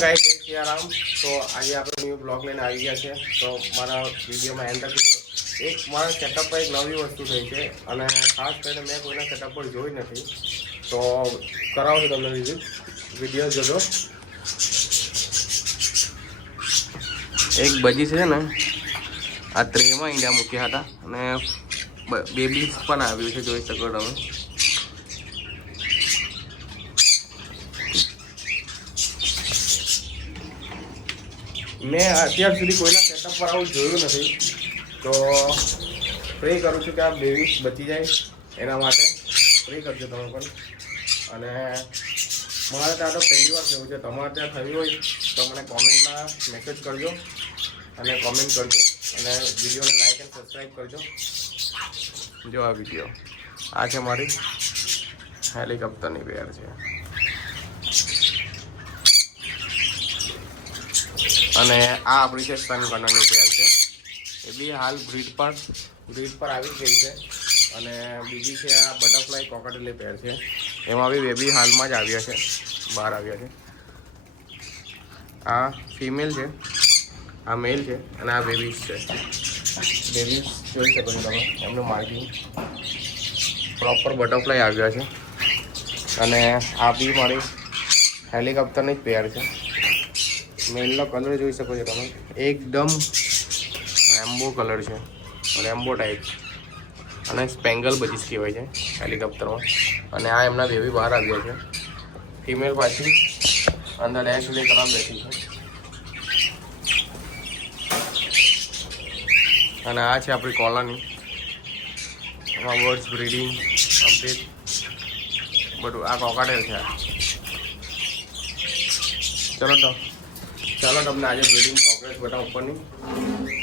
Guys, જય સિયારામ। તો આજે આપણે ન્યૂ બ્લોગ લઈને આવી ગયા છે। તો મારા વિડીયોમાં એન્ડ તક એક મારા સેટઅપ પર એક નવી વસ્તુ થઈ છે અને ખાસ કરીને મેં કોઈના સેટઅપ પર જોઈ નથી, તો કરાવું છું તમને વિડીયો જોજો। એક બજી છે ને આ ટ્રેમાં ઈંડા મૂક્યા હતા અને બેબી પણ આવ્યું છે, જોઈ શકો તમે। મેં અત્યાર સુધી કોઈના સેટઅપ પર આવું જોયું નથી, તો પ્રે કરું છું કે આ બેબી બચી જાય, એના માટે પ્રે કરજો તમે પણ। અને મારે ત્યાં તો પહેલી વાર થયું છે, તમારે ત્યાં થયું હોય તો મને કોમેન્ટમાં મેસેજ કરજો અને કોમેન્ટ કરજો અને વિડીયોને લાઈક અને સબસ્ક્રાઈબ કરજો। જો આ વિડીયો આ છે મારી હેલિકોપ્ટરની પેર છે અને આ આપણી છે સન કલરની પેર છે, એ બી હાલ બ્રીડ પર આવી ગઈ છે। અને બીજી છે આ બટરફ્લાય કોકટેલની પેર છે, એમાં બી બેબી હાલમાં જ આવ્યા છે, બહાર આવ્યા છે। આ ફિમેલ છે, આ મેલ છે અને આ બેબીઝ છે। બેબીઝ જોઈ શકો છો તમે, એમનું માર્કિંગ પ્રોપર બટરફ્લાય આવ્યા છે। અને આ બી મારી હેલિકોપ્ટરની જ પેર છે। મેલનો કલર જોઈ શકો છો તમે, એકદમ રેમ્બો કલર છે, રેમ્બો ટાઈપ અને સ્પેંગલ બજીસ કહેવાય છે હેલિકોપ્ટરમાં। અને આ એમના બેબી બહાર આવ્યા છે, ફિમેલ પાછી અંદર ડેશ લઈ કરવા બેઠી છે। અને આ છે આપણી કોલોની, એમાં બર્ડ્સ બ્રીડિંગ કમ્પ્લીટ બધું। આ કોકાટેલ છે। ચાલો તમને આજે બ્રીડિંગ પ્રોગ્રેસ બતાવું ઉપરની,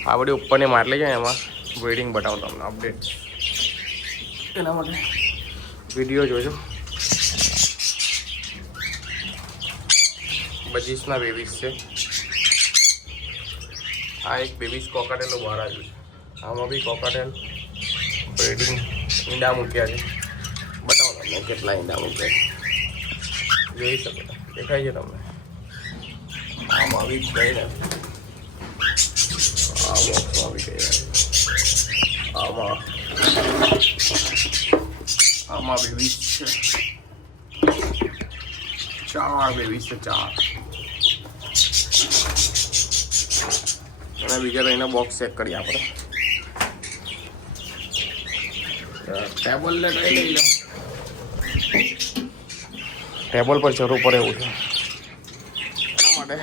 આ બધી ઉપરની માટલી છે એમાં બ્રીડિંગ બતાવું તમને અપડેટ, એના માટે વિડીયો જોજો। બજીસના બેબીસ છે, આ એક બેબીસ કોકાટેલો બહાર આવ્યું છે, આમાં બી કોકાટેલ બ્રીડિંગ ઈંડા મૂક્યા છે। બતાવો તમને કેટલા ઈંડા મૂક્યા છે, જોઈ શકો, દેખાય છે તમને। આમાં આવી ગઈ ને, આ બોક્સ આવી ગઈ, આમાં બેબીસ છે, 4 બેબીસ છે, 4। અને બીજા કઈના બોક્સ ચેક કરીએ આપણે। ટેબલ ને કઈ લઈ લો, ટેબલ પર ચડવું પડે એવું છે, એના માટે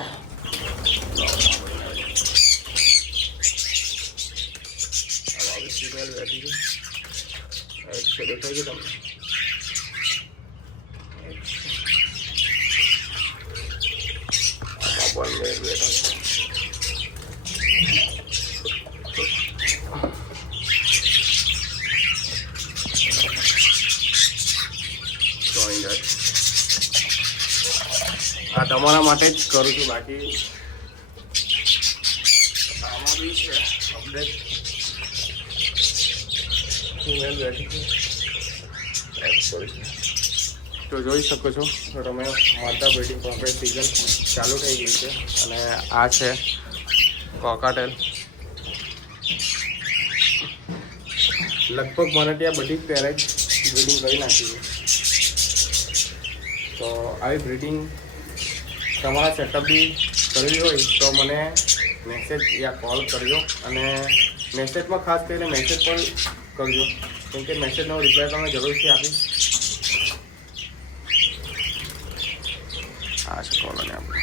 બેઠી છે, દેખાય છે તમને, આ તમારા માટે જ કરું છું, બાકી આમાં બી છે અપડેટ। ફિમેલ બેઠી છે, તો જોઈ શકો છો તો તમે માતા બ્રીડિંગ પ્રોગ્રેસ સિઝન ચાલુ થઈ ગઈ છે। અને આ છે કોકાટેલ, લગભગ મને ત્યાં બધી જ પેરે જ બ્રીડિંગ કરી નાખી છે। તો આવી બ્રીડિંગ તમારા સેટઅપ બી કરવી હોય તો મને મેસેજ યા કોલ કરજો, અને મેસેજમાં ખાસ કરીને મેસેજ પણ કરજો, કેમ કે મેસેજનો રિપ્લાય તમે જરૂરથી આપીશ। આ છે કોલોની આપણે।